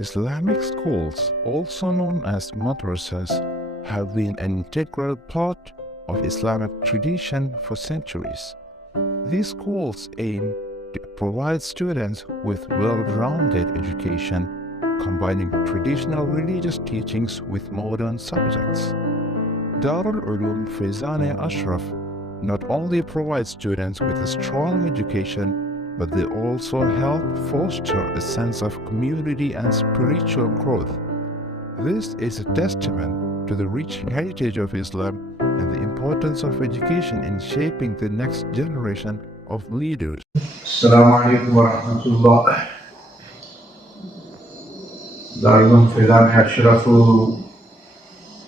Islamic schools, also known as madrasas, have been an integral part of Islamic tradition for centuries. These schools aim to provide students with well-rounded education, combining traditional religious teachings with modern subjects. Darul Uloom Faizane Ashraf not only provides students with a strong education, but they also help foster a sense of community and spiritual growth. This is a testament to the rich heritage of Islam and the importance of education in shaping the next generation of leaders. Assalamu alaikum wa rahmatullah. Darul Faizane Ashraf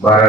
12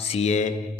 CA,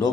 9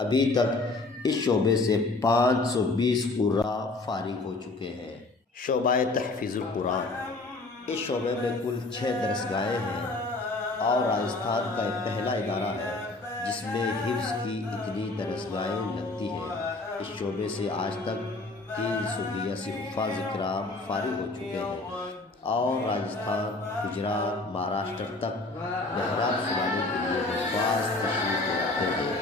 ابھی تک اس شعبے سے 520 قراء فارغ ہو چکے ہیں۔ شعبہ تحفیظ القرآن، اس شعبے میں کل 6 درسگاہیں ہیں اور راجستھان کا یہ پہلا ادارہ ہے جس میں حفظ کی اتنی درسگاہیں لگتی ہیں۔ اس شعبے سے آج تک 382 حفاظ کرام فارغ ہو چکے ہیں اور راجستھان، گجرات، مہاراشٹر تک محراب سنانے کے لیے حفاظ تشریف لے آتے ہیں۔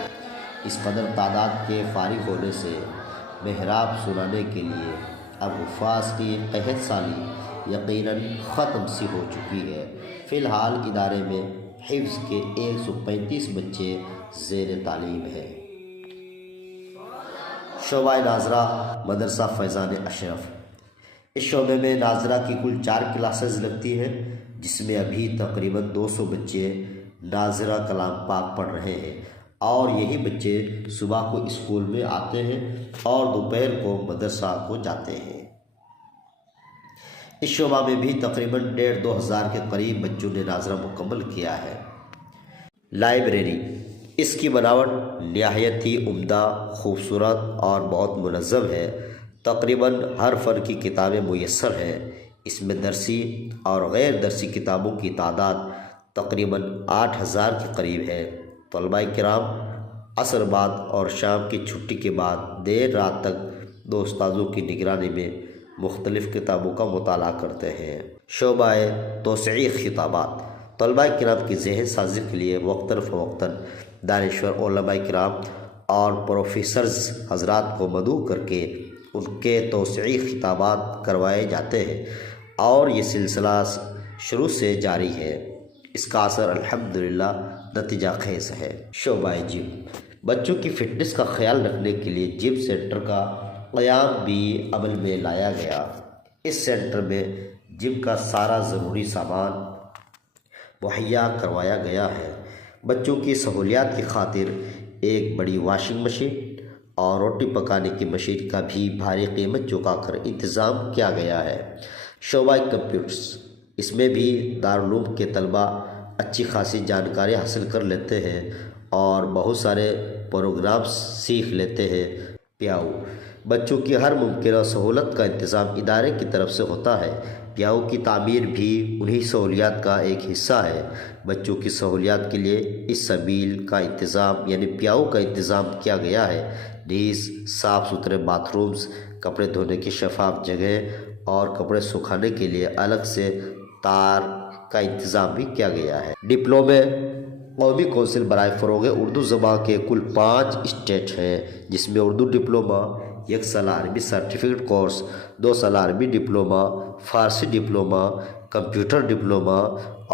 اس قدر تعداد کے فارغ ہونے سے محراب سنانے کے لیے اب حفاظ کی قحط سالی یقیناً ختم سی ہو چکی ہے۔ فی الحال ادارے میں حفظ کے 135 بچے زیر تعلیم ہیں۔ شعبہ ناظرہ مدرسہ فیضان اشرف، اس شعبے میں ناظرہ کی کل 4 کلاسز لگتی ہیں جس میں ابھی تقریباً 200 بچے ناظرہ کلام پاک پڑھ رہے ہیں اور یہی بچے صبح کو اسکول میں آتے ہیں اور دوپہر کو مدرسہ کو جاتے ہیں۔ اس شعبہ میں بھی تقریباً 1,500-2 ہزار کے قریب بچوں نے ناظرہ مکمل کیا ہے۔ لائبریری، اس کی بناوٹ نہایت ہی عمدہ، خوبصورت اور بہت منظم ہے۔ تقریباً ہر فن کی کتابیں میسر ہیں۔ اس میں درسی اور غیر درسی کتابوں کی تعداد تقریباً 8,000 کے قریب ہے۔ طلباء کرام عصر بعد اور شام کی چھٹی کے بعد دیر رات تک 2 استاذوں کی نگرانی میں مختلف کتابوں کا مطالعہ کرتے ہیں۔ شعبہ توسیعی خطابات، طلباء کرام کی ذہن سازی کے لیے وقتاً فوقتاً دانشور علماء کرام اور پروفیسرز حضرات کو مدعو کر کے ان کے توسیعی خطابات کروائے جاتے ہیں اور یہ سلسلہ شروع سے جاری ہے۔ اس کا اثر الحمدللہ نتیجہ خیز ہے۔ شعبہ جم، بچوں کی فٹنس کا خیال رکھنے کے لیے جم سینٹر کا قیام بھی عمل میں لایا گیا۔ اس سینٹر میں جم کا سارا ضروری سامان مہیا کروایا گیا ہے۔ بچوں کی سہولیات کی خاطر ایک بڑی واشنگ مشین اور روٹی پکانے کی مشین کا بھی بھاری قیمت چکا کر انتظام کیا گیا ہے۔ شعبہ کمپیوٹرز، اس میں بھی دارالعلوم کے طلباء اچھی خاصی جانکاری حاصل کر لیتے ہیں اور بہت سارے پروگرامز سیکھ لیتے ہیں۔ پیاؤ، بچوں کی ہر ممکنہ سہولت کا انتظام ادارے کی طرف سے ہوتا ہے۔ پیاؤ کی تعمیر بھی انہی سہولیات کا ایک حصہ ہے۔ بچوں کی سہولیات کے لیے اس سبیل کا انتظام یعنی پیاؤ کا انتظام کیا گیا ہے۔ نیز صاف ستھرے باتھ رومز، کپڑے دھونے کی شفاف جگہ اور کپڑے سکھانے کے لیے الگ سے تار کا انتظام بھی کیا گیا ہے۔ ڈپلومے، قومی کونسل برائے فروغ اردو زبان کے کل 5 اسٹیج ہیں جس میں اردو ڈپلومہ، 1 سال عربی سرٹیفکیٹ کورس، 2 سال عربی ڈپلومہ، فارسی ڈپلومہ، کمپیوٹر ڈپلومہ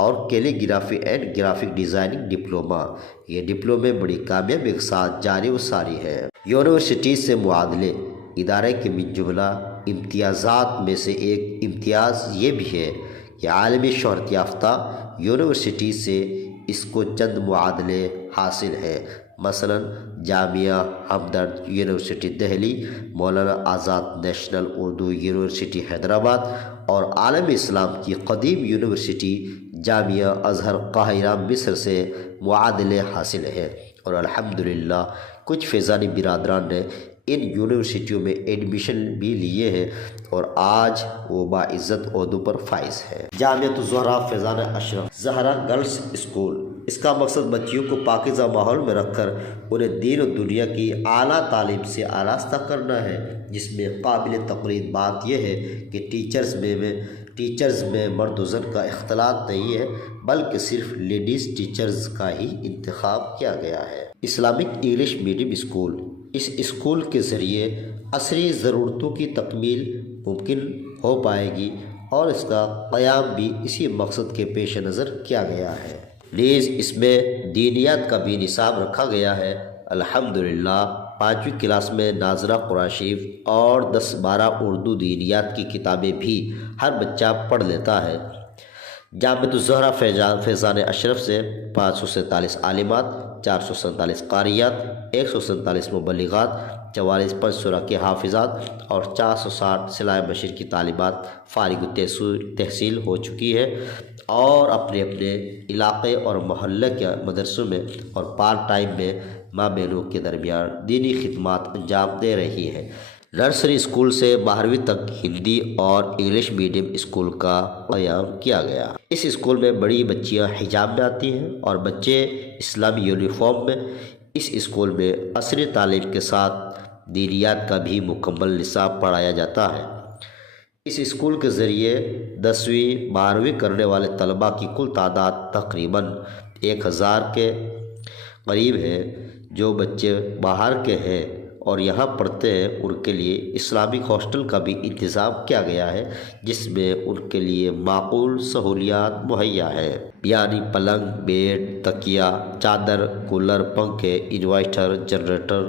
اور کیلی گرافی اینڈ گرافک ڈیزائننگ ڈپلومہ۔ یہ ڈپلومے بڑی کامیابی کے ساتھ جاری و ساری ہے۔ یونیورسٹیز سے معادلے، ادارے کے من جملہ امتیازات میں سے ایک امتیاز یہ بھی ہے کہ عالمی شہرت یافتہ یونیورسٹیز سے اس کو چند معادلے حاصل ہیں، مثلا Jamia Hamdard university Delhi, Maulana Azad national Urdu university Hyderabad اور عالم اسلام کی قدیم یونیورسٹی جامعہ ازہر قاہرہ مصر سے معادلے حاصل ہیں اور الحمدللہ کچھ فیضانی برادران نے ان یونیورسٹیوں میں ایڈمیشن بھی لیے ہیں اور آج وہ باعزت عہدوں پر فائز ہے۔ جامعۃ الزہرا فیضان اشرف زہرا گرلز اسکول، اس کا مقصد بچیوں کو پاکیزہ ماحول میں رکھ کر انہیں دین و دنیا کی اعلیٰ تعلیم سے آراستہ کرنا ہے، جس میں قابل تقریر بات یہ ہے کہ ٹیچرز میں مرد و زن کا اختلاط نہیں ہے بلکہ صرف لیڈیز ٹیچرز کا ہی انتخاب کیا گیا ہے۔ اسلامک انگلش میڈیم اسکول، اس اسکول کے ذریعے عصری ضرورتوں کی تکمیل ممکن ہو پائے گی اور اس کا قیام بھی اسی مقصد کے پیش نظر کیا گیا ہے۔ نیز اس میں دینیات کا بھی نصاب رکھا گیا ہے۔ الحمدللہ 5ویں کلاس میں ناظرہ قرآن شریف اور 10-12 اردو دینیات کی کتابیں بھی ہر بچہ پڑھ لیتا ہے۔ جامعۃ الزہرا فیضان اشرف سے 547 عالمات، 447 قاریات، 147 مبلغات، 44 5 سورہ کے حافظات اور 460 صلاح بشیر کی تعلیمات فارغ تحصیل ہو چکی ہے اور اپنے اپنے علاقے اور محلے کے مدرسوں میں اور پارٹ ٹائم میں ماں بہنوں کے درمیان دینی خدمات انجام دے رہی ہے۔ نرسری اسکول سے 12ویں تک ہندی اور انگلش میڈیم اسکول کا قیام کیا گیا۔ اس اسکول میں بڑی بچیاں حجاب میں آتی ہیں اور بچے اسلامی یونیفارم میں۔ اس اسکول میں عصری تعلیم کے ساتھ دینیات کا بھی مکمل نصاب پڑھایا جاتا ہے۔ اس اسکول کے ذریعے 10ویں 12ویں کرنے والے طلباء کی کل تعداد تقریباً 1000 کے قریب ہے۔ جو بچے باہر کے ہیں اور یہاں پڑھتے ہیں ان کے لیے اسلامک ہاسٹل کا بھی انتظام کیا گیا ہے، جس میں ان کے لیے معقول سہولیات مہیا ہیں، یعنی پلنگ، بیڈ، تکیہ، چادر، کولر، پنکھے، انورٹر، جنریٹر،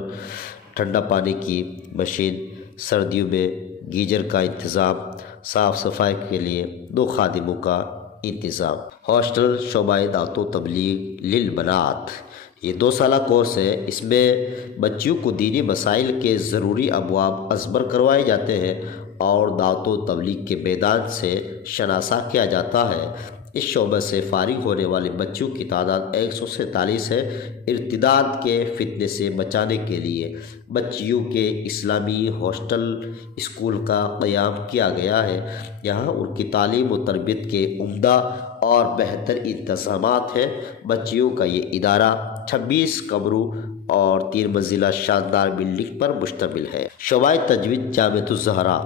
ٹھنڈا پانی کی مشین، سردیوں میں گیزر کا انتظام، صاف صفائی کے لیے 2 خادموں کا انتظام۔ ہاسٹل شعبہ دعوت و تبلیغ للبنات یہ 2 سالہ کورس ہے۔ اس میں بچیوں کو دینی مسائل کے ضروری ابواب ازبر کروائے جاتے ہیں اور دعوت و تبلیغ کے میدان سے شناسا کیا جاتا ہے۔ اس شعبے سے فارغ ہونے والے بچوں کی تعداد 147 ہے۔ ارتداد کے فتنے سے بچانے کے لیے بچیوں کے اسلامی ہاسٹل اسکول کا قیام کیا گیا ہے۔ یہاں ان کی تعلیم و تربیت کے عمدہ اور بہتر انتظامات ہیں۔ بچیوں کا یہ ادارہ 26 کمروں اور 3 منزلہ شاندار بلڈنگ پر مشتمل ہے۔ شعبہ تجوید جامعۃ الزہرا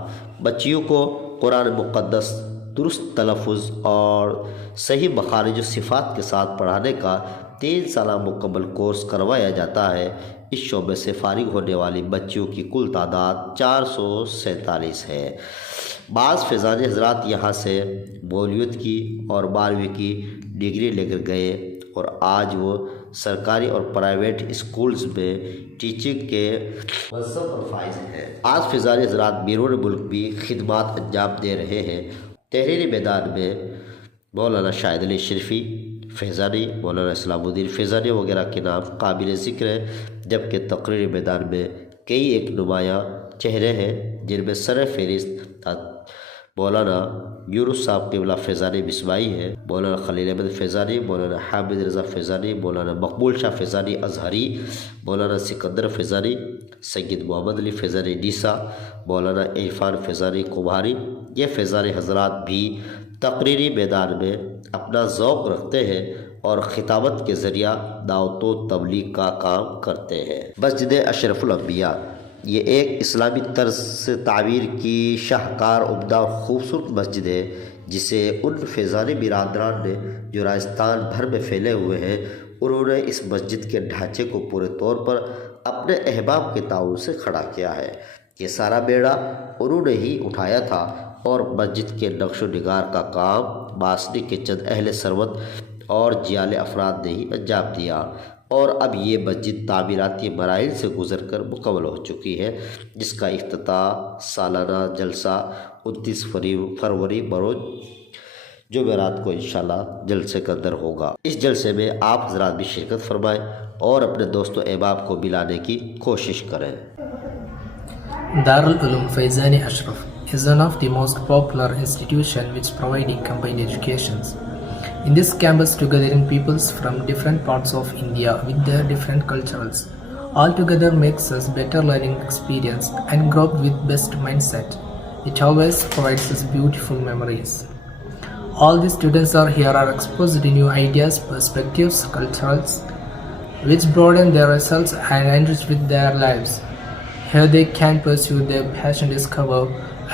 بچیوں کو قرآن مقدس درست تلفظ اور صحیح مخارج و صفات کے ساتھ پڑھانے کا 3 سالہ مکمل کورس کروایا جاتا ہے۔ اس شعبے سے فارغ ہونے والی بچیوں کی کل تعداد 447 ہے۔ بعض فیضان حضرات یہاں سے مولویت کی اور 12ویں کی ڈگری لے کر گئے اور آج وہ سرکاری اور پرائیویٹ اسکولز میں ٹیچنگ کے منصب پر فائز ہیں۔ بعض فیضان حضرات بیرون ملک بھی خدمات انجام دے رہے ہیں۔ تحریری میدان میں مولانا شاہد علی شرفی فیضانی، مولانا اسلام الدین فیضانی وغیرہ کے نام قابل ذکر ہیں، جبکہ تقریری میدان میں کئی ایک نمایاں چہرے ہیں جن میں سر فہرست مولانا یونس صاحب قبلہ فیضانی مصباحی ہے، مولانا خلیل احمد فیضانی، مولانا حامد رضا فیضانی، مولانا مقبول شاہ فیضانی ازہری، مولانا سکندر فیضانی، سید محمد علی فیضانی ڈیسا، مولانا عرفان فیضانی کمہاری۔ یہ فیضانی حضرات بھی تقریری میدان میں اپنا ذوق رکھتے ہیں اور خطابت کے ذریعہ دعوت و تبلیغ کا کام کرتے ہیں۔ مسجد اشرف الانبیاء یہ ایک اسلامی طرز سے تعمیر کی شاہکار عمدہ خوبصورت مسجد ہے، جسے ان فیضانی برادران نے جو راجستھان بھر میں پھیلے ہوئے ہیں، انہوں نے اس مسجد کے ڈھانچے کو پورے طور پر اپنے احباب کے تعاون سے کھڑا کیا ہے۔ یہ سارا بیڑا انہوں نے ہی اٹھایا تھا اور مسجد کے نقش و نگار کا کام باسنی کے چند اہل ثروت اور جیال افراد نے ہی انجام دیا، اور اب یہ مسجد تعمیراتی مراحل سے گزر کر مکمل ہو چکی ہے، جس کا افتتاح سالانہ جلسہ 29 فروری بروز جمعرات کو انشاءاللہ جلسے کے اندر ہوگا۔ اس جلسے میں آپ حضرات بھی شرکت فرمائیں اور اپنے دوست و احباب کو ملانے کی کوشش کریں۔ Darul Uloom Faizani Ashraf is one of the most popular institutions which providing combined educations. In this campus, together peoples from different parts of India with their different cultures, all together makes us better learning experience and grow up with best mindset. It always provides us beautiful memories. All the students are here are exposed to new ideas, perspectives, cultures, which broaden their results and enrich with their lives. Here they can pursue their passion, discover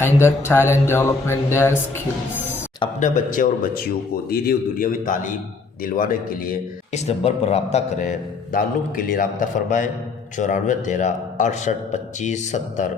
and their talent, development their skills. اپنے بچے اور بچیوں کو دینی و دنیاوی تعلیم دلوانے کے لیے اس نمبر پر رابطہ کریں۔ دارالعلوم کے لیے رابطہ فرمائیں 94 13 68 25 70۔